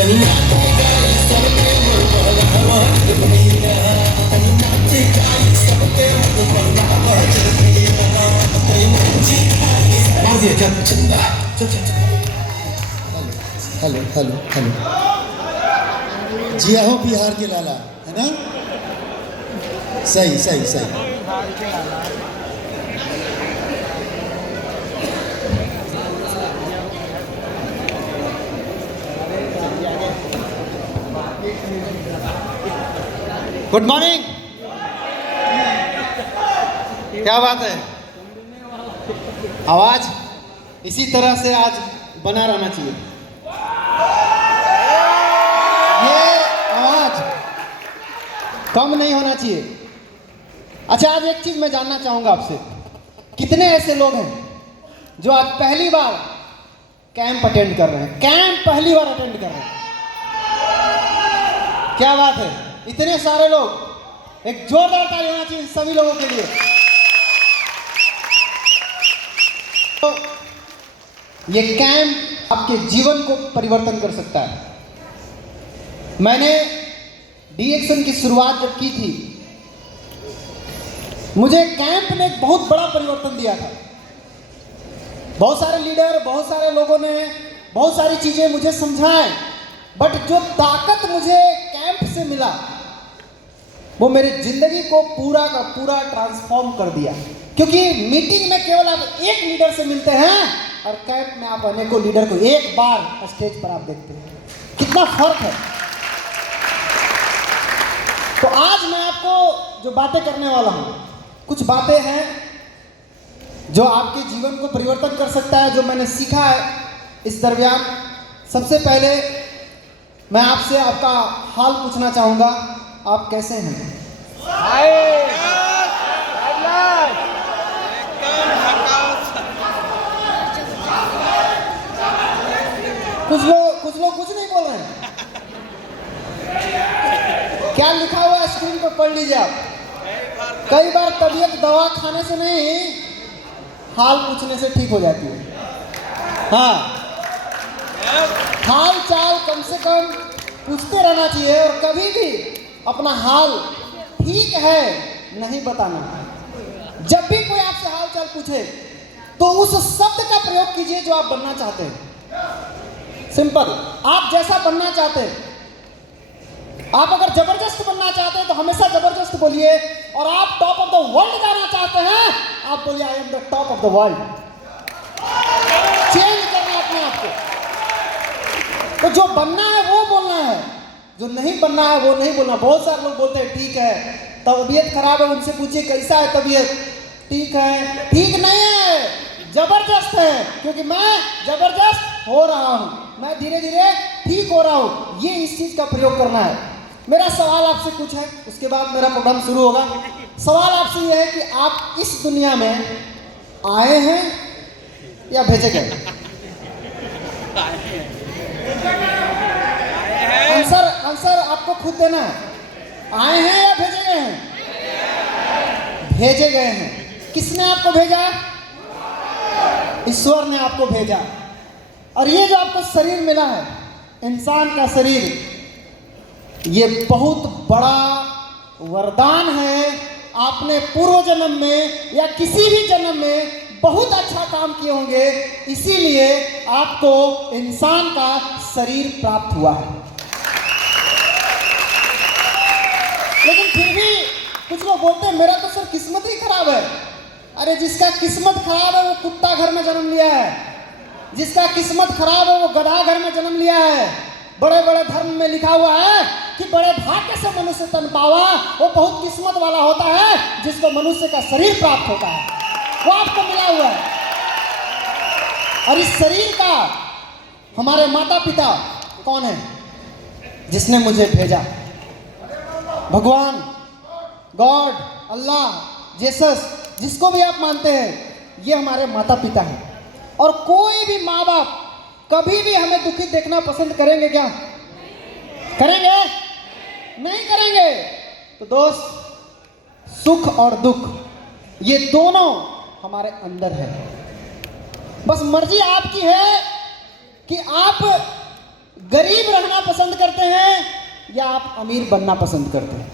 Hello hello hello, जिया हो बिहार के लाला, है ना? सही सही सही। Good morning. क्या बात है, आवाज इसी तरह से आज बना रहना चाहिए। ये आवाज कम नहीं होना चाहिए। अच्छा, आज एक चीज मैं जानना चाहूंगा आपसे, कितने ऐसे लोग हैं जो आज पहली बार कैंप अटेंड कर रहे हैं? कैंप पहली बार अटेंड कर रहे हैं। क्या बात है, इतने सारे लोग, एक जोरदार ताली होना चाहिए सभी लोगों के लिए। तो ये कैंप आपके जीवन को परिवर्तन कर सकता है। मैंने डीएक्शन की शुरुआत जब की थी, मुझे कैंप ने एक बहुत बड़ा परिवर्तन दिया था। बहुत सारे लीडर, बहुत सारे लोगों ने बहुत सारी चीजें मुझे समझाएं, बट जो ताकत मुझे कैंप से मिला वो मेरी जिंदगी को पूरा का पूरा ट्रांसफॉर्म कर दिया। क्योंकि मीटिंग में केवल आप एक लीडर से मिलते हैं और कैंप में आप अनेकों लीडर को एक बार स्टेज पर आप देखते हैं। कितना फर्क है। तो आज मैं आपको जो बातें करने वाला हूं, कुछ बातें हैं जो आपके जीवन को परिवर्तन कर सकता है, जो मैंने सीखा है इस दरमियान। सबसे पहले मैं आपसे आपका हाल पूछना चाहूंगा, आप कैसे हैं? कुछ लोग कुछ नहीं बोल रहे हैं। क्या लिखा हुआ है स्क्रीन पर पढ़ लीजिए आप। कई बार तबीयत दवा खाने से नहीं, हाल पूछने से ठीक हो जाती है। हाँ, हाल चाल कम से कम पूछते रहना चाहिए और कभी भी अपना हाल ठीक है नहीं बताना। जब भी कोई आपसे हाल चाल पूछे तो उस शब्द का प्रयोग कीजिए जो आप बनना चाहते हैं। सिंपल, आप जैसा बनना चाहते हैं। आप अगर जबरदस्त बनना चाहते हैं तो हमेशा जबरदस्त बोलिए, और आप टॉप ऑफ द वर्ल्ड जाना चाहते हैं, आप बोलिए I am the top of the world. Change करना अपने आप को। तो जो बनना है वो बोलना है, जो नहीं बनना है वो नहीं बोलना। बहुत सारे लोग बोलते हैं ठीक है, तबीयत खराब है, उनसे पूछिए कैसा है तबीयत? ठीक है, ठीक नहीं है, जबरदस्त है, क्योंकि मैं जबरदस्त हो रहा हूं, मैं धीरे धीरे ठीक हो रहा हूं। ये इस चीज का प्रयोग करना है। मेरा सवाल आपसे कुछ है, उसके बाद मेरा प्रोग्राम शुरू होगा। सवाल आपसे यह है कि आप इस दुनिया में आए हैं या भेजे गए? आंसर आपको खुद देना है। आए हैं या भेजे गए हैं? भेजे गए हैं। किसने आपको भेजा? ईश्वर ने आपको भेजा। और ये जो आपको शरीर मिला है, इंसान का शरीर, ये बहुत बड़ा वरदान है। आपने पूर्व जन्म में या किसी भी जन्म में बहुत अच्छा काम किए होंगे, इसीलिए आपको इंसान का शरीर प्राप्त हुआ है। लेकिन फिर भी कुछ लोग बोलते हैं मेरा तो सर किस्मत ही खराब है। अरे जिसका किस्मत खराब है वो कुत्ता घर में जन्म लिया है, जिसका किस्मत खराब है वो गधा घर में जन्म लिया है। बड़े बड़े धर्म में लिखा हुआ है कि बड़े भाग्य से मनुष्य तन पावा, वो बहुत किस्मत वाला होता है जिसको मनुष्य का शरीर प्राप्त होता है, वो आपको मिला हुआ है। और इस शरीर का हमारे माता पिता कौन है? जिसने मुझे भेजा, भगवान, गॉड, अल्लाह, जीसस, जिसको भी आप मानते हैं, ये हमारे माता पिता हैं। और कोई भी माँ बाप कभी भी हमें दुखी देखना पसंद करेंगे क्या? करेंगे? नहीं करेंगे। तो दोस्त, सुख और दुख ये दोनों हमारे अंदर है। बस मर्जी आपकी है कि आप गरीब रहना रहना पसंद करते हैं या आप अमीर बनना पसंद करते हैं?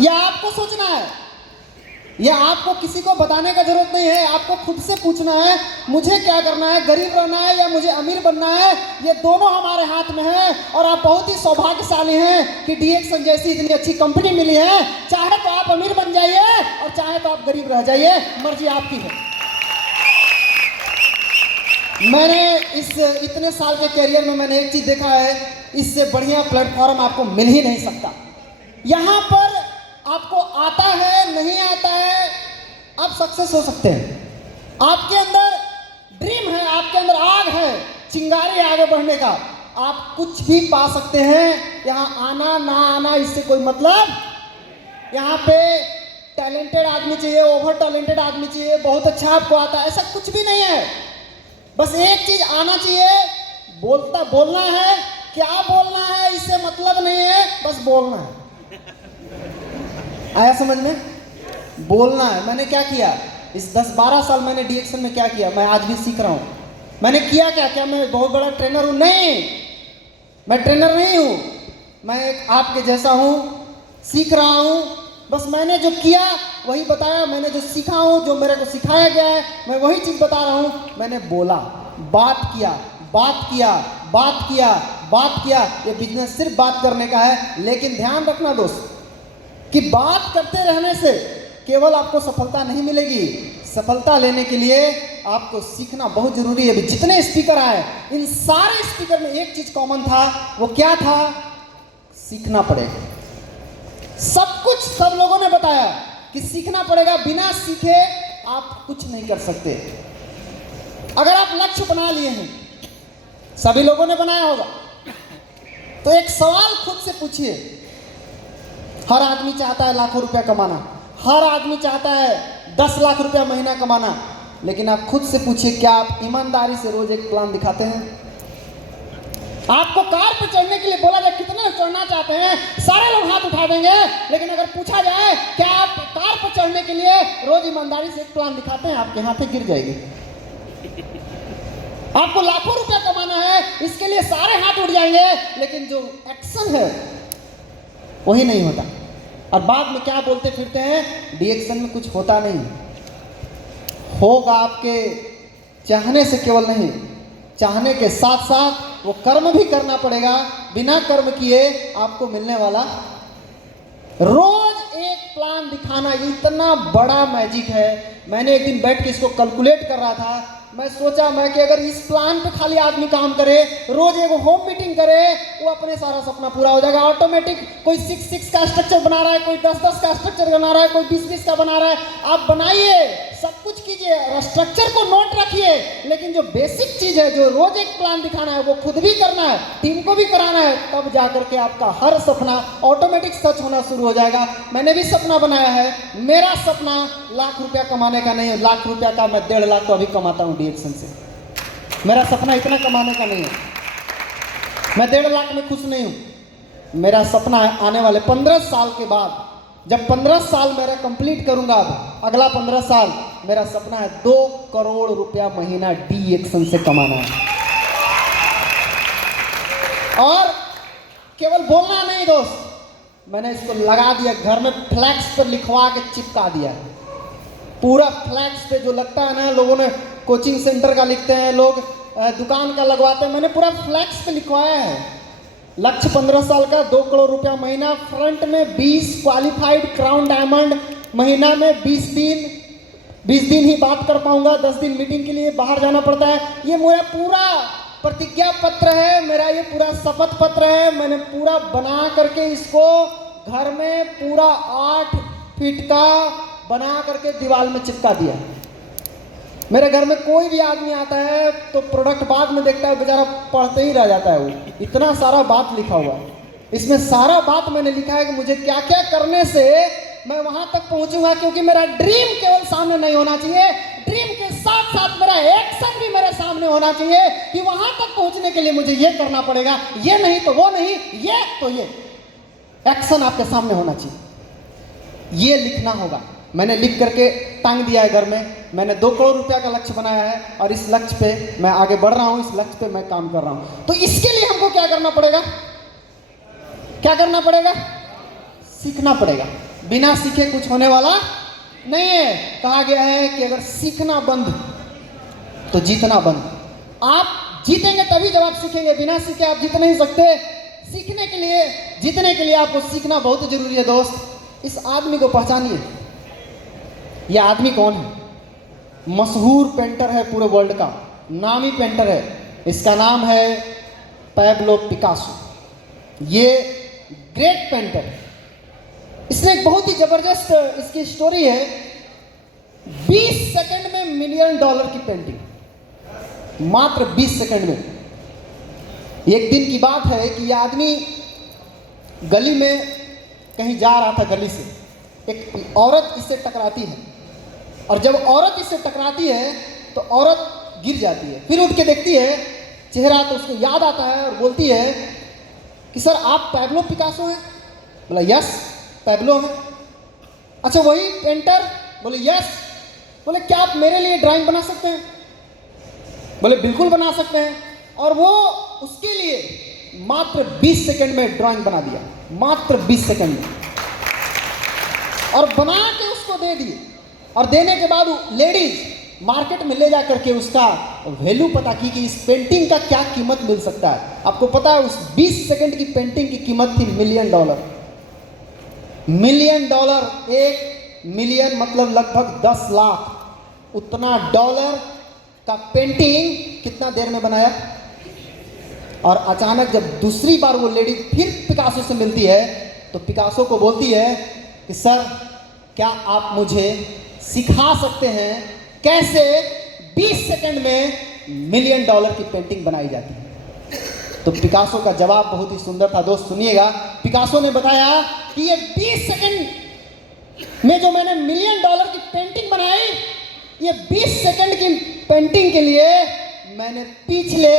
यह आपको सोचना है। यह आपको किसी को बताने का जरूरत नहीं है। आपको खुद से पूछना है, मुझे क्या करना है, गरीब रहना है या मुझे अमीर बनना है? ये दोनों हमारे हाथ में है। और आप बहुत ही सौभाग्यशाली हैं कि डीएक्सन जैसी इतनी अच्छी कंपनी मिली है। चाहे तो आप अमीर बन जाइए और चाहे तो आप गरीब रह जाइए, मर्जी आपकी है। मैंने इस इतने साल के करियर में मैंने एक चीज देखा है, इससे बढ़िया प्लेटफॉर्म आपको मिल ही नहीं सकता। यहाँ पर आपको आता है नहीं आता है, आप सक्सेस हो सकते हैं। आपके अंदर ड्रीम है, आपके अंदर आग है, चिंगारी है आगे बढ़ने का, आप कुछ भी पा सकते हैं। यहाँ आना ना आना इससे कोई मतलब। यहाँ पे टैलेंटेड आदमी चाहिए, ओवर टैलेंटेड आदमी चाहिए, बहुत अच्छा आपको आता है, ऐसा कुछ भी नहीं है। बस एक चीज आना चाहिए, बोलना है। क्या बोलना है इससे मतलब नहीं है, बस बोलना है। आया समझ में? बोलना है। मैंने क्या किया इस 10-12 साल मैंने डीएक्सन में क्या किया, मैं आज भी सीख रहा हूं। मैंने किया क्या मैं बहुत बड़ा ट्रेनर हूं? नहीं, मैं ट्रेनर नहीं हूं। मैं एक आपके जैसा हूं, सीख रहा हूं। बस मैंने जो किया वही बताया, मैंने जो सीखा हूं, जो मेरे को सिखाया गया है, मैं वही चीज बता रहा हूं। मैंने बोला, बात किया, बात किया, बात किया, बात किया। ये बिजनेस सिर्फ बात करने का है। लेकिन ध्यान रखना दोस्त कि बात करते रहने से केवल आपको सफलता नहीं मिलेगी। सफलता लेने के लिए आपको सीखना बहुत जरूरी है। जितने स्पीकर आए, इन सारे स्पीकर में एक चीज कॉमन था। वो क्या था? सीखना पड़ेगा। सब कुछ सब लोगों ने बताया कि सीखना पड़ेगा। बिना सीखे आप कुछ नहीं कर सकते। अगर आप लक्ष्य बना लिए हैं, सभी लोगों ने बनाया होगा, तो एक सवाल खुद से पूछिए। हर आदमी चाहता है लाखों रुपया कमाना, हर आदमी चाहता है 10 लाख रुपया महीना कमाना, लेकिन आप खुद से पूछिए, क्या आप ईमानदारी से रोज एक प्लान दिखाते हैं? आपको कार पर चढ़ने के लिए बोला जाए कितने चढ़ना चाहते हैं, सारे लोग हाथ उठा देंगे। लेकिन अगर पूछा जाए क्या आप कार पर चढ़ने के लिए रोज ईमानदारी से एक प्लान दिखाते हैं, आपके हाथ गिर जाएगी। आपको लाखों रुपया कमाना है, इसके लिए सारे हाथ उठ जाएंगे, लेकिन जो एक्शन है वही नहीं होता। और बाद में क्या बोलते फिरते हैं, डीएक्सन में कुछ होता नहीं। होगा आपके चाहने से केवल नहीं, चाहने के साथ साथ वो कर्म भी करना पड़ेगा। बिना कर्म किए आपको मिलने वाला रोज एक प्लान दिखाना, ये इतना बड़ा मैजिक है। मैंने एक दिन बैठ के इसको कैलकुलेट कर रहा था। मैं सोचा मैं कि अगर इस प्लान पे खाली आदमी काम करे, रोज एक होम मीटिंग करे, वो अपने सारा सपना पूरा हो जाएगा ऑटोमेटिक। कोई 6-6 का स्ट्रक्चर बना रहा है, कोई 10-10 का स्ट्रक्चर बना रहा है, कोई 20-20 का बना रहा है। आप बनाइए, सब कुछ कीजिए, स्ट्रक्चर को नोट रखिए, लेकिन जो बेसिक चीज है, जो रोज एक प्लान दिखाना है, वो खुद भी करना है, टीम को भी कराना है। तब जाकर के आपका हर सपना ऑटोमेटिक सच होना शुरू हो जाएगा। मैंने भी सपना बनाया है। मेरा सपना लाख रुपया कमाने का नहीं है। लाख रुपया का मैं 1.5 लाख तो अभी कमाता हूँ डीएक्सन से। मेरा सपना इतना कमाने का नहीं है। मैं 1.5 लाख में खुश नहीं हूं। मेरा सपना है आने वाले 15 साल के बाद, जब 15 साल मेरा कंप्लीट करूंगा, अगला 15 साल मेरा सपना है 2 करोड़ रुपया महीना डीएक्सन से कमाना है। और केवल बोलना नहीं दोस्त, मैंने इसको लगा दिया, घर में फ्लैक्स पर लिखवा के चिपका दिया। पूरा फ्लैक्स पे जो लगता है ना, लोगों ने कोचिंग सेंटर का लिखते हैं, लोग दुकान का लगवाते हैं, मैंने पूरा फ्लैक्स पे लिखवाया है। लक्ष्य 15 साल का 2 करोड़ रुपया महीना, फ्रंट में 20 क्वालिफाइड क्राउन डायमंड, महीना में 20 दिन ही बात कर पाऊंगा, 10 दिन मीटिंग के लिए बाहर जाना पड़ता है। ये मेरा पूरा प्रतिज्ञा पत्र है, मेरा ये पूरा शपथ पत्र है। मैंने पूरा बना करके इसको घर में पूरा 8 फीट का बना करके दीवार में चिपका दिया। मेरे घर में कोई भी आदमी आता है तो प्रोडक्ट बाद में देखता है, बेचारा पढ़ते ही रह जाता है। वो इतना सारा बात लिखा हुआ है, इसमें सारा बात मैंने लिखा है कि मुझे क्या क्या करने से मैं वहां तक पहुंचूंगा। क्योंकि मेरा ड्रीम केवल सामने नहीं होना चाहिए, ड्रीम के साथ साथ मेरा एक्शन भी मेरे सामने होना चाहिए कि वहां तक पहुंचने के लिए मुझे ये करना पड़ेगा, ये नहीं तो वो नहीं, ये तो ये। एक्शन आपके सामने होना चाहिए, ये लिखना होगा। मैंने लिख करके टांग दिया है घर में, मैंने 2 करोड़ रुपया का लक्ष्य बनाया है और इस लक्ष्य पे मैं आगे बढ़ रहा हूँ, इस लक्ष्य पे मैं काम कर रहा हूँ। तो इसके लिए हमको क्या करना पड़ेगा? क्या करना पड़ेगा? सीखना पड़ेगा। बिना सीखे कुछ होने वाला नहीं है। कहा गया है कि अगर सीखना बंद तो जीतना बंद। आप जीतेंगे तभी जब आप सीखेंगे, बिना सीखे आप जीत नहीं सकते। सीखने के लिए, जीतने के लिए आपको सीखना बहुत जरूरी है दोस्त। इस आदमी को पहचानिए। यह आदमी कौन है? मशहूर पेंटर है पूरे वर्ल्ड का, नामी पेंटर है। इसका नाम है पैब्लो पिकासो। ये ग्रेट पेंटर है। इसने एक बहुत ही जबरदस्त इसकी स्टोरी है। 20 सेकंड में $1 मिलियन की पेंटिंग, मात्र 20 सेकंड में। एक दिन की बात है कि यह आदमी गली में कहीं जा रहा था, गली से एक औरत इससे टकराती है और जब औरत इससे टकराती है तो औरत गिर जाती है। फिर उठ के देखती है चेहरा, तो उसको याद आता है और बोलती है कि सर आप पैब्लो पिकासो हैं? बोला यस पैब्लो है। अच्छा वही पेंटर? बोले यस। बोले क्या आप मेरे लिए ड्राइंग बना सकते हैं? बोले बिल्कुल बना सकते हैं। और वो उसके लिए मात्र 20 सेकंड में ड्राइंग बना दिया, मात्र 20 सेकंड में, और बना के उसको दे दिए। और देने के बाद लेडीज मार्केट में ले जा करके उसका वैल्यू पता की कि इस पेंटिंग का क्या कीमत मिल सकता है। आपको पता है उस 20 सेकंड की पेंटिंग की कीमत थी $1 मिलियन। $1 मिलियन, 1 मिलियन मतलब लगभग 10 लाख। उतना डॉलर का पेंटिंग कितना देर में बनाया? और अचानक जब दूसरी बार वो लेडी फिर पिकासो से मिलती है तो पिकासो को बोलती है कि सर क्या आप मुझे सिखा सकते हैं कैसे 20 सेकंड में $1 मिलियन की पेंटिंग बनाई जाती है? तो पिकासो का जवाब बहुत ही सुंदर था दोस्त, सुनिएगा। पिकासो ने बताया कि ये 20 सेकंड में जो मैंने $1 मिलियन की पेंटिंग बनाई, ये 20 सेकंड की पेंटिंग के लिए मैंने पिछले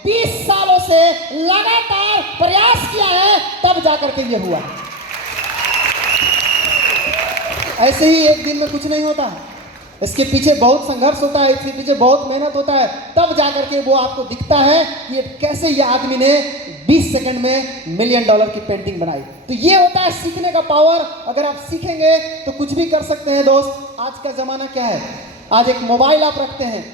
20 सालों से लगातार प्रयास किया है, तब जाकर के ये हुआ। ऐसे ही एक दिन में कुछ नहीं होता, इसके पीछे बहुत संघर्ष होता है, इसके पीछे बहुत मेहनत होता है, तब जाकर के वो आपको दिखता है कि ये कैसे ये आदमी ने 20 सेकंड में $1 मिलियन की पेंटिंग बनाई। तो ये होता है सीखने का पावर। अगर आप सीखेंगे तो कुछ भी कर सकते हैं दोस्त। आज का जमाना क्या है? आज एक मोबाइल आप रखते हैं,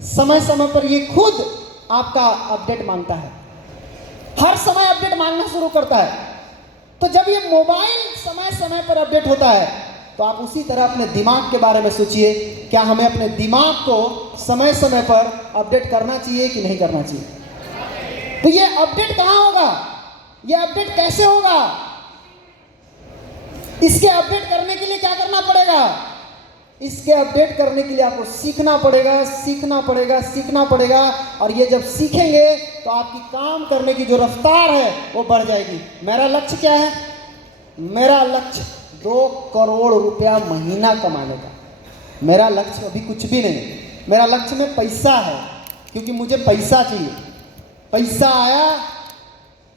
समय समय पर ये खुद आपका अपडेट मांगता है, हर समय अपडेट मांगना शुरू करता है। तो जब ये मोबाइल समय समय पर अपडेट होता है तो आप उसी तरह अपने दिमाग के बारे में सोचिए, क्या हमें अपने दिमाग को समय समय पर अपडेट करना चाहिए कि नहीं करना चाहिए? तो ये अपडेट कहाँ होगा? ये अपडेट कैसे होगा? इसके अपडेट करने के लिए क्या करना पड़ेगा? इसके अपडेट करने के लिए आपको सीखना पड़ेगा, सीखना पड़ेगा, सीखना पड़ेगा। और ये जब सीखेंगे तो आपकी काम करने की जो रफ्तार है वो बढ़ जाएगी। मेरा लक्ष्य क्या है? मेरा लक्ष्य 2 करोड़ रुपया महीना कमाने का। मेरा लक्ष्य अभी कुछ भी नहीं, मेरा लक्ष्य में पैसा है, क्योंकि मुझे पैसा चाहिए। पैसा आया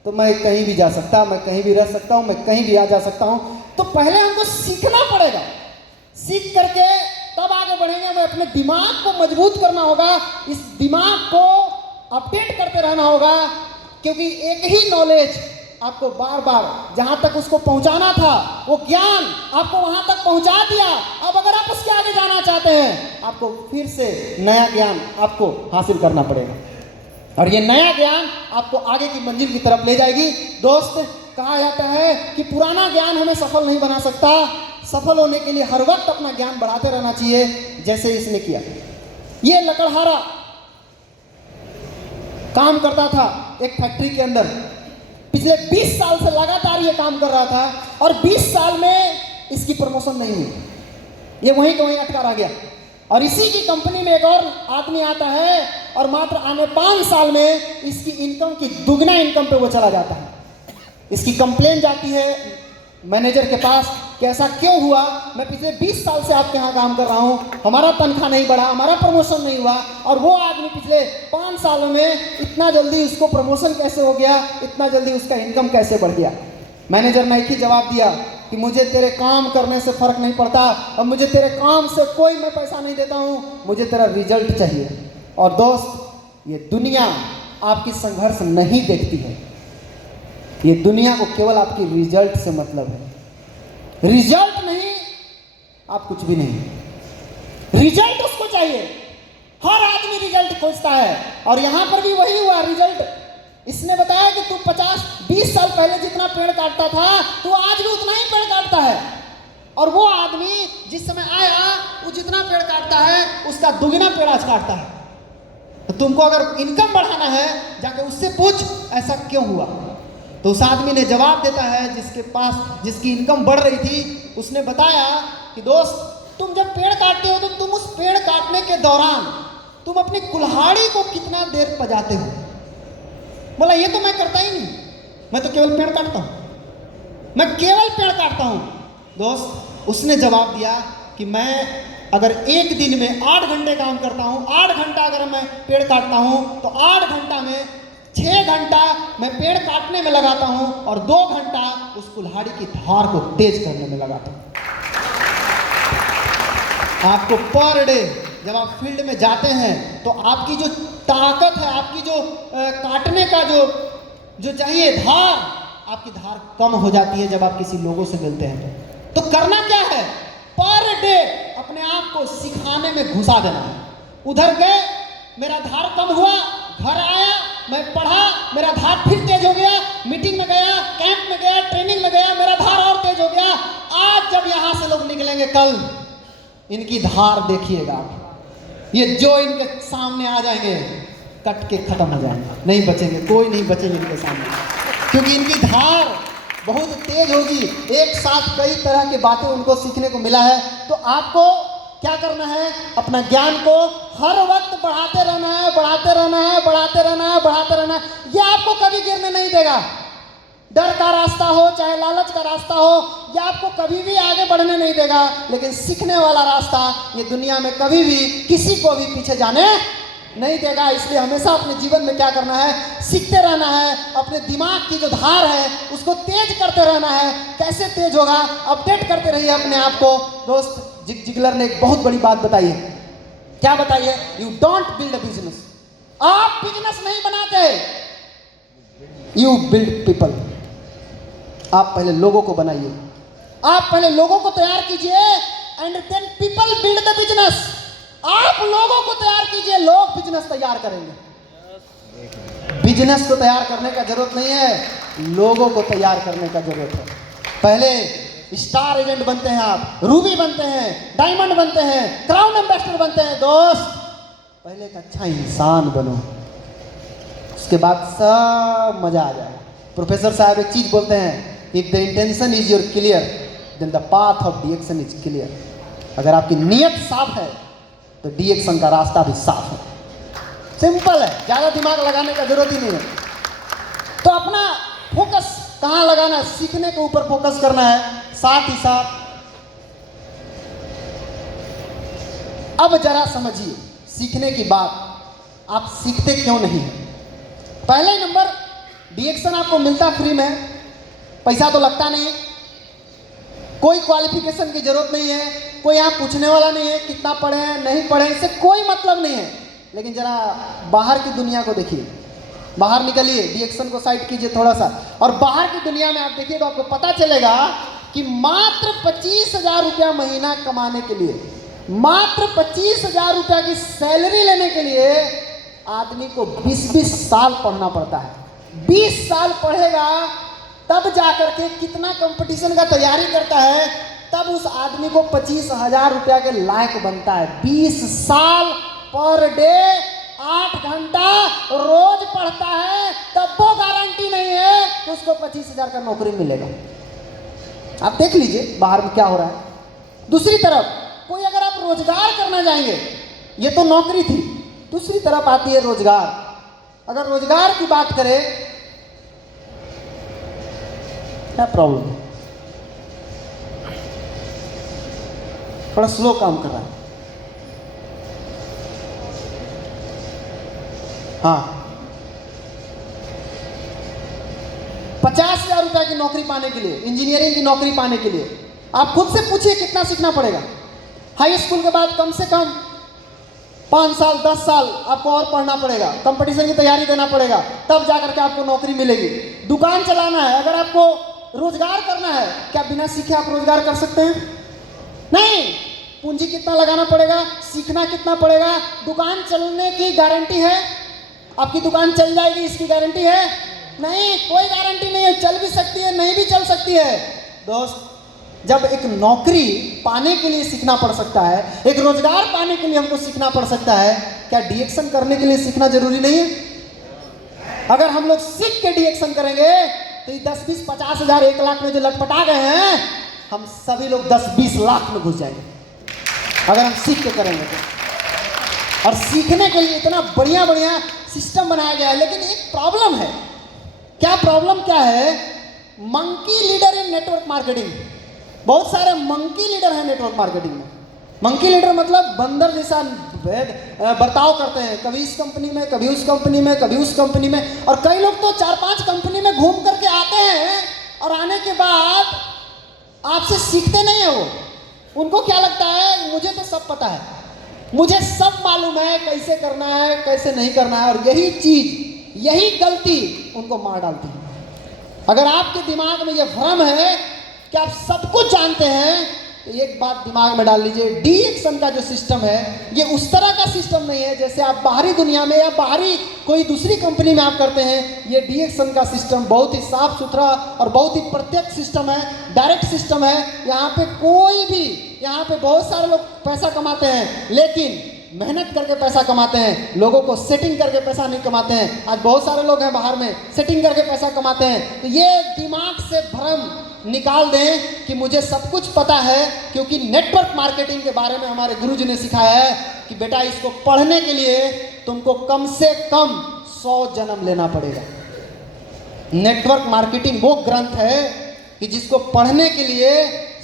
तो मैं कहीं भी जा सकता हूँ, मैं कहीं भी रह सकता हूँ, मैं कहीं भी आ जा सकता हूँ। तो पहले हमको सीखना पड़ेगा, सीख करके तब आगे बढ़ेंगे। हमें अपने दिमाग को मजबूत करना होगा, इस दिमाग को अपडेट करते रहना होगा, क्योंकि एक ही नॉलेज आपको बार बार जहां तक उसको पहुंचाना था, वो ज्ञान आपको वहां तक पहुंचा दिया। अब अगर आप उसके आगे जाना चाहते हैं, आपको फिर से नया ज्ञान आपको हासिल करना पड़ेगा, और ये नया ज्ञान आपको आगे की मंजिल की तरफ ले जाएगी। दोस्त, कहा जाता है कि पुराना ज्ञान हमें सफल नहीं बना सकता। सफल होने के लिए हर वक्त अपना ज्ञान बढ़ाते रहना चाहिए, जैसे इसने किया। ये लकड़हारा काम करता था एक फैक्ट्री के अंदर, पिछले 20 साल से लगातार ये काम कर रहा था, और 20 साल में इसकी प्रमोशन नहीं हुई, ये वहीं के वहीं अटका रह गया। और इसी की कंपनी में एक और आदमी आता है और मात्र आने 5 साल में इसकी इनकम की दुगना इनकम पे वो चला जाता है। इसकी कंप्लेन जाती है मैनेजर के पास कि ऐसा क्यों हुआ, मैं पिछले 20 साल से आपके यहाँ काम कर रहा हूँ, हमारा तनख्वाह नहीं बढ़ा, हमारा प्रमोशन नहीं हुआ, और वो आदमी पिछले 5 सालों में इतना जल्दी उसको प्रमोशन कैसे हो गया, इतना जल्दी उसका इनकम कैसे बढ़ गया। मैनेजर ने एक ही जवाब दिया कि मुझे तेरे काम करने से फर्क नहीं पड़ता, अब मुझे तेरे काम से कोई मैं पैसा नहीं देता हूँ, मुझे तेरा रिजल्ट चाहिए। और दोस्त, ये दुनिया आपकी संघर्ष नहीं देखती है, ये दुनिया को केवल आपकी रिजल्ट से मतलब है। रिजल्ट नहीं, आप कुछ भी नहीं, रिजल्ट उसको चाहिए। हर आदमी रिजल्ट खोजता है, और यहां पर भी वही हुआ रिजल्ट। इसने बताया कि तू 50-20 साल पहले जितना पेड़ काटता था, तू आज भी उतना ही पेड़ काटता है। और वो आदमी जिस समय आया, वो जितना पेड़ काटता है उसका दुगना पेड़ आज काटता है। तो तुमको अगर इनकम बढ़ाना है, जाकर उससे पूछ ऐसा क्यों हुआ। तो उस आदमी ने जवाब देता है, जिसके पास जिसकी इनकम बढ़ रही थी, उसने बताया कि दोस्त, तुम जब पेड़ काटते हो तो तुम उस पेड़ काटने के दौरान तुम अपनी कुल्हाड़ी को कितना देर बजाते हो। बोला ये तो मैं करता ही नहीं, मैं तो केवल पेड़ काटता हूं, मैं केवल पेड़ काटता हूं। दोस्त, उसने जवाब दिया कि मैं अगर एक दिन में 8 घंटे काम करता हूं, 8 घंटा अगर मैं पेड़ काटता हूं, तो 8 घंटा में 6 घंटा मैं पेड़ काटने में लगाता हूं और 2 घंटा उस कुल्हाड़ी की धार को तेज करने में लगाता हूं। आपको पर डे जब आप फील्ड में जाते हैं तो आपकी जो ताकत है, आपकी जो काटने का जो चाहिए धार, आपकी धार कम हो जाती है जब आप किसी लोगों से मिलते हैं। तो करना क्या है, पर डे अपने आप को सिखाने में घुसा देना है। उधर गए, मेरा धार कम हुआ, घर आया, मैं पढ़ा, मेरा धार फिर तेज हो गया, मीटिंग में गया, कैंप में गया, ट्रेनिंग में गया, मेरा धार और तेज हो गया। आज जब यहां से लोग निकलेंगे, कल इनकी धार देखिएगा आप, ये जो इनके सामने आ जाएंगे कट के खत्म हो जाएंगे, नहीं बचेंगे, कोई नहीं बचेंगे इनके सामने, क्योंकि इनकी धार बहुत तेज होगी। एक साथ कई तरह की बातें उनको सीखने को मिला है। तो आपको क्या करना है, अपना ज्ञान को हर वक्त बढ़ाते रहना है, बढ़ाते रहना है, बढ़ाते रहना है, बढ़ाते रहना है। ये आपको कभी गिरने नहीं देगा। डर का रास्ता हो चाहे लालच का रास्ता हो, ये आपको कभी भी आगे बढ़ने नहीं देगा। लेकिन सीखने वाला रास्ता ये दुनिया में कभी भी किसी को भी पीछे जाने नहीं देगा। इसलिए हमेशा अपने जीवन में क्या करना है, सीखते रहना है। अपने दिमाग की जो धार है उसको तेज करते रहना है। कैसे तेज होगा, अपडेट करते रहिए अपने आप को। दोस्त, जिग जिगलर ने एक बहुत बड़ी बात बताई है। क्या बताई है? You don't build a business. आप बिजनेस नहीं बनाते, यू बिल्ड पीपल। आप पहले लोगों को बनाइए, आप पहले लोगों को तैयार कीजिए, and then people build the business. आप लोगों को तैयार कीजिए, लोग बिजनेस तैयार करेंगे। बिजनेस को तैयार करने का जरूरत नहीं है, लोगों को तैयार करने का जरूरत है। पहले स्टार एजेंट बनते हैं, आप रूबी बनते हैं, डायमंड बनते हैं, क्राउन एम्बेसडर बनते हैं। दोस्त, पहले एक अच्छा इंसान बनो, उसके बाद सब मजा आ जाएगा। प्रोफेसर साहब एक चीज बोलते हैं, if the intention is your clear then the path of the action is clear. अगर आपकी नीयत साफ है तो डिएक्शन का रास्ता भी साफ है। सिंपल है, ज्यादा दिमाग लगाने का जरूरत ही नहीं है। तो अपना फोकस कहां लगाना है, सीखने के ऊपर फोकस करना है। साथ ही साथ अब जरा समझिए सीखने की बात, आप सीखते क्यों नहीं है। पहले नंबर, डिएक्शन आपको मिलता फ्री में, पैसा तो लगता नहीं, कोई क्वालिफिकेशन की जरूरत नहीं है, कोई यहाँ पूछने वाला नहीं है कितना पढ़े हैं नहीं पढ़े, इससे कोई मतलब नहीं है। लेकिन जरा बाहर की दुनिया को देखिए, बाहर निकलिए, डिएक्शन को साइड कीजिए थोड़ा सा, और बाहर की दुनिया में आप देखिए तो आपको पता चलेगा कि मात्र 25,000 रुपया महीना कमाने के लिए, मात्र 25,000 रुपया की सैलरी लेने के लिए आदमी को 20-20 साल पढ़ना पड़ता है। 20 साल पढ़ेगा तब जाकर के कितना कंपटीशन का तैयारी करता है, तब उस आदमी को 25,000 रुपया के लायक बनता है। 20 साल पर डे 8 घंटा रोज पढ़ता है, तब वो गारंटी नहीं है कि उसको 25,000 का नौकरी मिलेगा। आप देख लीजिए बाहर में क्या हो रहा है। दूसरी तरफ कोई अगर आप रोजगार करना चाहेंगे, ये तो नौकरी थी, दूसरी तरफ आती है रोजगार। अगर रोजगार की बात करें, क्या प्रॉब्लम है, थोड़ा स्लो काम कर रहा है। हाँ, 50,000 रुपए की नौकरी पाने के लिए, इंजीनियरिंग की नौकरी पाने के लिए आप खुद से पूछिए कितना सीखना पड़ेगा। हाई स्कूल के बाद कम से कम 5 साल 10 साल आपको और पढ़ना पड़ेगा, कंपटीशन की तैयारी देना पड़ेगा, तब जाकर के आपको नौकरी मिलेगी। दुकान चलाना है, अगर आपको रोजगार करना है, क्या बिना सीखे आप रोजगार कर सकते हैं? नहीं। पूंजी कितना लगाना पड़ेगा, सीखना कितना पड़ेगा। दुकान चलने की गारंटी है? आपकी दुकान चल जाएगी इसकी गारंटी है? नहीं, कोई गारंटी नहीं है। चल भी सकती है, नहीं भी चल सकती है। दोस्त, जब एक नौकरी पाने के लिए सीखना पड़ सकता है, एक रोजगार पाने के लिए हमको सीखना पड़ सकता है, क्या डीएक्शन करने के लिए सीखना जरूरी नहीं है? अगर हम लोग सीख के डीएक्शन करेंगे तो ये 10, 20, 50 हजार 1 लाख में जो लटपटा गए हैं, हम सभी लोग 10-20 लाख में घुस जाएंगे अगर हम सीख के करेंगे तो। और सीखने के लिए इतना बढ़िया बढ़िया सिस्टम बनाया गया है, लेकिन एक प्रॉब्लम है। क्या प्रॉब्लम क्या है? Monkey leader in network marketing. बहुत सारे मंकी लीडर हैं नेटवर्क मार्केटिंग में। मंकी लीडर मतलब बंदर जैसा बर्ताव करते हैं, कभी इस कंपनी में, कभी उस कंपनी में, कभी उस कंपनी में। और कई लोग तो 4-5 कंपनी में घूम करके आते हैं और आने के बाद आपसे सीखते नहीं है। वो उनको क्या लगता है, मुझे तो सब पता है, मुझे सब मालूम है कैसे करना है कैसे नहीं करना है। और यही चीज, यही गलती उनको मार डालती है। अगर आपके दिमाग में यह भ्रम है कि आप सब कुछ जानते हैं, तो एक बात दिमाग में डाल लीजिए, डीएक्शन का जो सिस्टम है ये उस तरह का सिस्टम नहीं है जैसे आप बाहरी दुनिया में या बाहरी कोई दूसरी कंपनी में आप करते हैं। ये डीएक्शन का सिस्टम बहुत ही साफ सुथरा और बहुत ही प्रत्यक्ष सिस्टम है, डायरेक्ट सिस्टम है। यहाँ पे कोई भी, यहाँ पे बहुत सारे लोग पैसा कमाते हैं लेकिन मेहनत करके पैसा कमाते हैं, लोगों को सेटिंग करके पैसा नहीं कमाते हैं। आज बहुत सारे लोग हैं बाहर में सेटिंग करके पैसा कमाते हैं। तो ये दिमाग से भ्रम निकाल दें कि मुझे सब कुछ पता है, क्योंकि नेटवर्क मार्केटिंग के बारे में हमारे गुरुजी ने सिखाया है कि बेटा इसको पढ़ने के लिए तुमको कम से कम 100 जन्म लेना पड़ेगा। नेटवर्क मार्केटिंग वो ग्रंथ है कि जिसको पढ़ने के लिए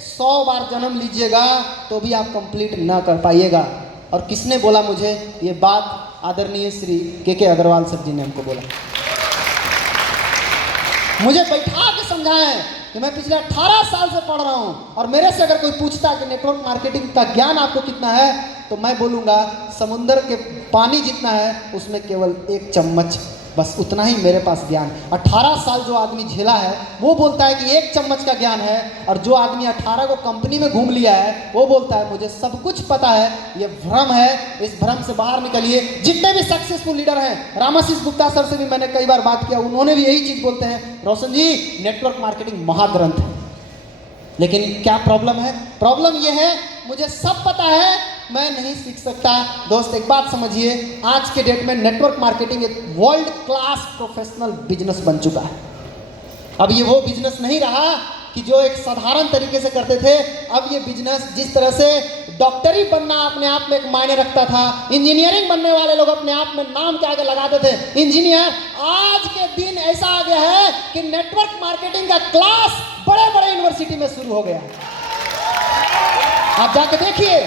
100 बार जन्म लीजिएगा तो भी आप कंप्लीट ना कर पाइएगा। और किसने बोला मुझे ये बात? आदरणीय श्री के अग्रवाल सर जी ने हमको बोला। मुझे बैठा के समझाएं कि मैं पिछले 18 साल से पढ़ रहा हूं और मेरे से अगर कोई पूछता कि नेटवर्क मार्केटिंग का ज्ञान आपको कितना है, तो मैं बोलूंगा समुद्र के पानी जितना है उसमें केवल 1 चम्मच, बस उतना ही मेरे पास ज्ञान। 18 साल जो आदमी झेला है वो बोलता है कि 1 चम्मच का ज्ञान है, और जो आदमी 18 को कंपनी में घूम लिया है वो बोलता है मुझे सब कुछ पता है। ये भ्रम है, इस भ्रम से बाहर निकलिए। जितने भी सक्सेसफुल लीडर हैं, रामाशीष गुप्ता सर से भी मैंने कई बार बात किया, उन्होंने भी यही चीज़ बोलते हैं, रोशन जी नेटवर्क मार्केटिंग महाग्रंथ है। लेकिन क्या प्रॉब्लम है? प्रॉब्लम यह है मुझे सब पता है, मैं नहीं सीख सकता। दोस्त एक बात समझिए, आज के डेट में नेटवर्क मार्केटिंग एक वर्ल्ड क्लास प्रोफेशनल बिजनेस बन चुका है। अब ये वो बिजनेस नहीं रहा कि जो एक साधारण तरीके से करते थे। अब ये बिजनेस जिस तरह से डॉक्टरी बनना अपने आप में एक मायने रखता था, इंजीनियरिंग बनने वाले लोग अपने आप में नाम के आगे लगाते थे इंजीनियर, आज के दिन ऐसा आ गया है कि नेटवर्क मार्केटिंग का क्लास बड़े बड़े यूनिवर्सिटी में शुरू हो गया। आप जाके देखिए,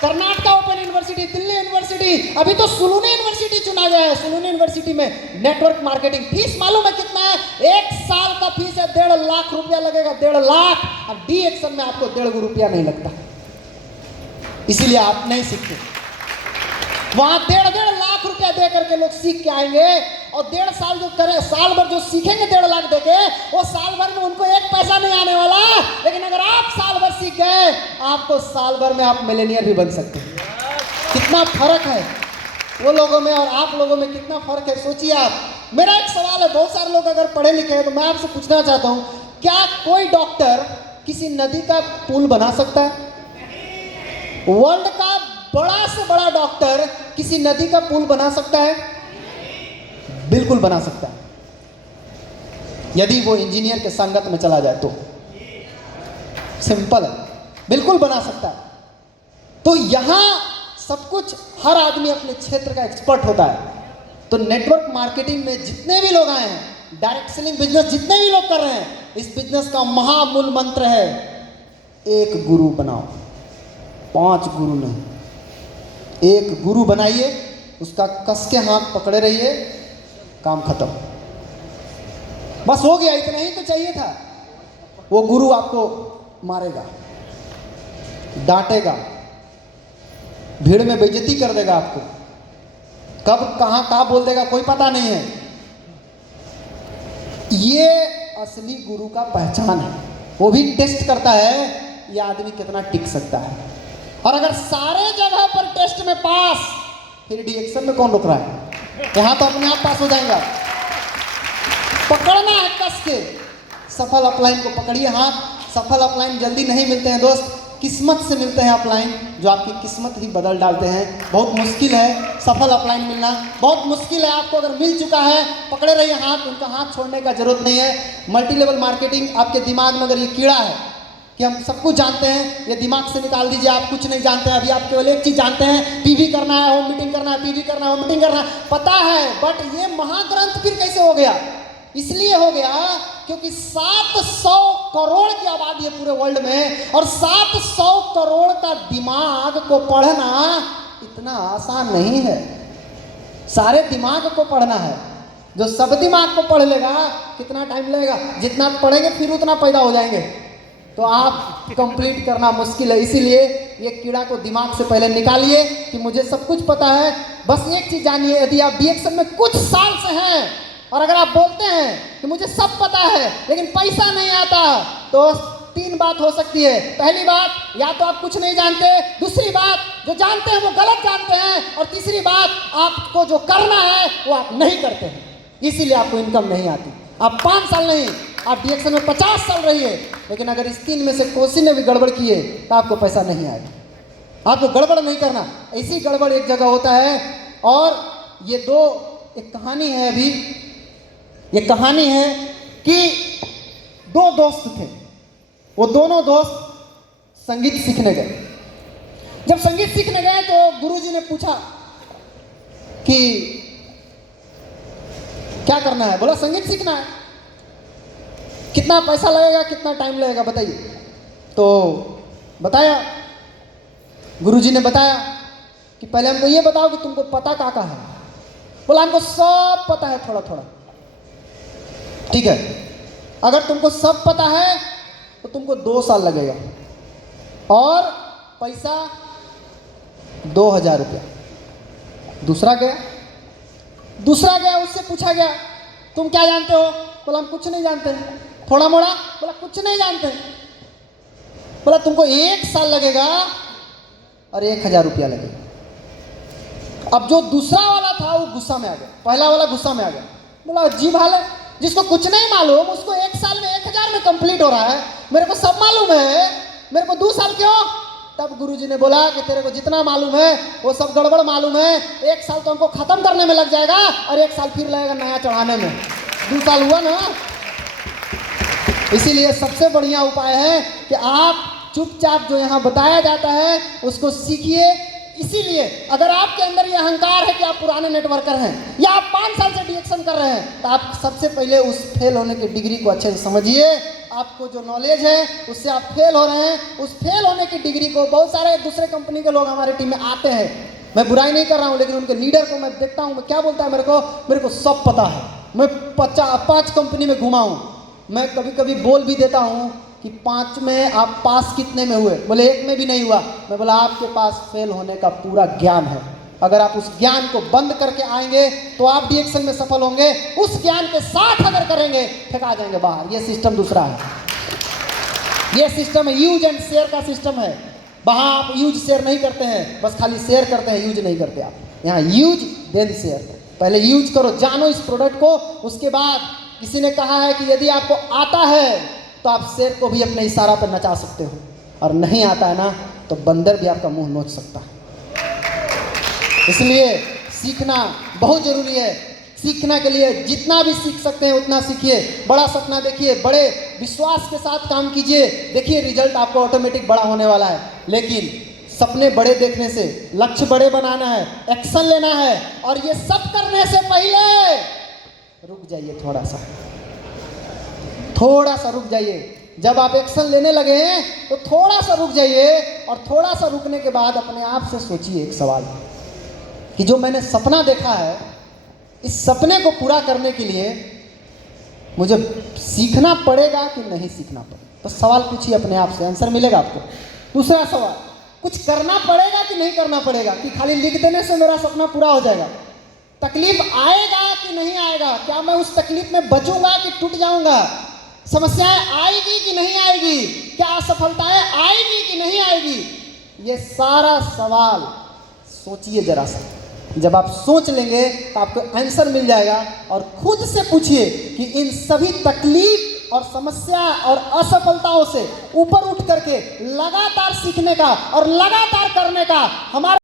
Karnataka open university, Delhi university, अभी तो सुलूनी यूनिवर्सिटी चुना गया है। सुलूनी यूनिवर्सिटी में नेटवर्क मार्केटिंग फीस मालूम है कितना है? 1 साल का फीस है 1.5 लाख रुपया लगेगा, 1.5 लाख। अब डीएक्शन में आपको 1.5 रुपया नहीं लगता, इसीलिए आप नहीं सीखते। वहां 1.5 लाख रुपया दे करके लोग सीख के आएंगे, और 1.5 साल जो करें, साल भर जो सीखेंगे 1.5 लाख देके, वो साल भर में उनको 1 पैसा नहीं आने वाला। लेकिन अगर आप साल भर सीख गए, आपको साल भर में आप मिलेनियर भी बन सकते हैं। कितना फर्क है वो लोगों में और आप लोगों में, कितना फर्क है सोचिए आप। मेरा एक सवाल है, बहुत सारे लोग अगर पढ़े लिखे हैं तो मैं आपसे पूछना चाहता हूं, क्या कोई डॉक्टर किसी नदी का पुल बना सकता है? वर्ल्ड का बड़ा से बड़ा डॉक्टर किसी नदी का पुल बना सकता है? बिल्कुल बना सकता है, यदि वो इंजीनियर के संगत में चला जाए तो। सिंपल है, बिल्कुल बना सकता है। तो यहां सब कुछ, हर आदमी अपने क्षेत्र का एक्सपर्ट होता है। तो नेटवर्क मार्केटिंग में जितने भी लोग आए हैं, डायरेक्ट सेलिंग बिजनेस जितने भी लोग कर रहे हैं, इस बिजनेस का महामूल मंत्र है 1 गुरु बनाओ, 5 गुरु नहीं। 1 गुरु बनाइए, उसका कस के हाथ पकड़े रहिए, काम खत्म। बस हो गया, इतना ही तो चाहिए था। वो गुरु आपको मारेगा, डांटेगा, भीड़ में बेइज्जती कर देगा आपको, कब कहां क्या बोल देगा कोई पता नहीं है। ये असली गुरु का पहचान है। वो भी टेस्ट करता है ये आदमी कितना टिक सकता है, और अगर सारे जगह पर टेस्ट में पास, फिर डिएक्शन में कौन रुक रहा है? यहां तो अपने आप पास हो जाएंगे आप। पकड़ना है कस के, सफल अपलाइन को पकड़िए हाथ। सफल अपलाइन जल्दी नहीं मिलते हैं दोस्त, किस्मत से मिलते हैं अपलाइन, जो आपकी किस्मत ही बदल डालते हैं। बहुत मुश्किल है सफल अपलाइन मिलना, बहुत मुश्किल है। आपको अगर मिल चुका है, पकड़े रहिए हाथ, उनका हाथ छोड़ने का जरूरत नहीं है। मल्टी लेवल मार्केटिंग आपके दिमाग में अगर ये कीड़ा है कि हम सब कुछ जानते हैं, ये दिमाग से निकाल दीजिए। आप कुछ नहीं जानते हैं, अभी आप केवल एक चीज़ जानते हैं, पीवी करना है, होम मीटिंग करना है, पीवी करना है, होम मीटिंग करना है, पता है। बट ये महाग्रंथ फिर कैसे हो गया? इसलिए हो गया क्योंकि 700 करोड़ की आबादी है पूरे वर्ल्ड में, और 700 करोड़ का दिमाग को पढ़ना इतना आसान नहीं है। सारे दिमाग को पढ़ना है। जो सब दिमाग को पढ़ लेगा कितना टाइम लगेगा? जितना पढ़ेंगे फिर उतना पैदा हो जाएंगे, तो आप कंप्लीट करना मुश्किल है। इसीलिए ये कीड़ा को दिमाग से पहले निकालिए कि मुझे सब कुछ पता है। बस एक चीज जानिए, यदि आप डीएक्शन में कुछ साल से हैं और अगर आप बोलते हैं कि मुझे सब पता है लेकिन पैसा नहीं आता, तो 3 बात हो सकती है। पहली बात, या तो आप कुछ नहीं जानते, दूसरी बात जो जानते हैं वो गलत जानते हैं, और तीसरी बात आपको जो करना है वो आप नहीं करते हैं, इसीलिए आपको इनकम नहीं आती। आप 5 साल नहीं, आप डीएक्शन में 50 साल रहिए, लेकिन अगर इस 3 में से कोसी ने भी गड़बड़ किए तो आपको पैसा नहीं आएगा। आपको गड़बड़ नहीं करना। ऐसी गड़बड़ एक जगह होता है। और ये एक कहानी है, अभी ये कहानी है कि 2 दोस्त थे। वो दोनों दोस्त संगीत सीखने गए। जब संगीत सीखने गए तो गुरुजी ने पूछा कि क्या करना है? बोला संगीत सीखना है। कितना पैसा लगेगा, कितना टाइम लगेगा बताइए? तो बताया, गुरुजी ने बताया कि पहले हमको ये बताओ कि तुमको पता क्या है। बोला हमको सब पता है, थोड़ा थोड़ा। ठीक है, अगर तुमको सब पता है तो तुमको 2 साल लगेगा, और पैसा 2000 रुपया। दूसरा गया, उससे पूछा गया तुम क्या जानते हो? बोला हम कुछ नहीं जानते। थोड़ा मोड़ा? बोला कुछ नहीं जानते। बोला तुमको 1 साल लगेगा और 1000 रुपया लगेगा। अब जो दूसरा वाला था वो गुस्सा में आ गया, पहला वाला गुस्सा में आ गया। बोला अजीब हाल है, जिसको कुछ नहीं मालूम उसको 1 साल में 1000 में कंप्लीट हो रहा है, मेरे को सब मालूम है, मेरे को 2 साल क्यों? तब गुरुजी ने बोला कि तेरे को जितना मालूम है वो सब गड़बड़ मालूम है। 1 साल तो हमको खत्म करने में लग जाएगा और 1 साल फिर लगेगा नया चढ़ाने में। 2 साल हुआ ना। इसीलिए सबसे बढ़िया उपाय है कि आप चुपचाप जो यहाँ बताया जाता है उसको सीखिए। इसीलिए अगर आपके अंदर ये अहंकार है कि आप पुराने नेटवर्कर हैं या आप 5 साल से डीएक्शन कर रहे हैं, तो आप सबसे पहले उस फेल होने की डिग्री को अच्छे से समझिए। आपको जो नॉलेज है उससे आप फेल हो रहे हैं, उस फेल होने की डिग्री को बहुत सारे दूसरे कंपनी के लोग हमारे टीम में आते हैं। मैं बुराई नहीं कर रहा हूँ, लेकिन उनके लीडर को मैं देखता हूँ, मैं क्या बोलता है, मेरे को सब पता है। मैं 5 कंपनी में घुमा हूँ। मैं कभी कभी बोल भी देता हूँ कि 5 में आप पास कितने में हुए? बोले 1 में भी नहीं हुआ। मैं बोला आपके पास फेल होने का पूरा ज्ञान है। अगर आप उस ज्ञान को बंद करके आएंगे तो आप डीएक्शन में सफल होंगे। उस ज्ञान के साथ अगर करेंगे फेंका जाएंगे बाहर। ये सिस्टम दूसरा है। ये सिस्टम है यूज एंड शेयर का सिस्टम है। वहाँ आप यूज शेयर नहीं करते हैं, बस खाली शेयर करते हैं, यूज नहीं करते आप। यहाँ यूज देन शेयर। पहले यूज करो, जानो इस प्रोडक्ट को। उसके बाद किसी ने कहा है कि यदि आपको आता है तो आप शेर को भी अपने इशारा पर नचा सकते हो, और नहीं आता है ना तो बंदर भी आपका मुंह नोच सकता है। इसलिए सीखना बहुत जरूरी है। सीखने के लिए जितना भी सीख सकते हैं उतना सीखिए। बड़ा सपना देखिए, बड़े विश्वास के साथ काम कीजिए। देखिए रिजल्ट आपको ऑटोमेटिक बड़ा होने वाला है। लेकिन सपने बड़े देखने से, लक्ष्य बड़े बनाना है, एक्शन लेना है, और ये सब करने से पहले रुक जाइए, थोड़ा सा रुक जाइए। जब आप एक्शन लेने लगे हैं तो थोड़ा सा रुक जाइए, और थोड़ा सा रुकने के बाद अपने आप से सोचिए एक सवाल कि जो मैंने सपना देखा है, इस सपने को पूरा करने के लिए मुझे सीखना पड़ेगा कि नहीं सीखना पड़ेगा? तो सवाल पूछिए अपने आप से, आंसर मिलेगा आपको। दूसरा सवाल, कुछ करना पड़ेगा कि नहीं करना पड़ेगा, कि खाली लिख देने से मेरा सपना पूरा हो जाएगा? तकलीफ आएगा कि नहीं आएगा? क्या मैं उस तकलीफ में बचूंगा कि टूट जाऊंगा? समस्याएं आएगी कि नहीं आएगी? क्या असफलताएं आएगी कि नहीं आएगी? ये सारा सवाल सोचिए जरा सा। जब आप सोच लेंगे तो आपको आंसर मिल जाएगा। और खुद से पूछिए कि इन सभी तकलीफ और समस्या और असफलताओं से ऊपर उठ करके लगातार सीखने का और लगातार करने का हमारा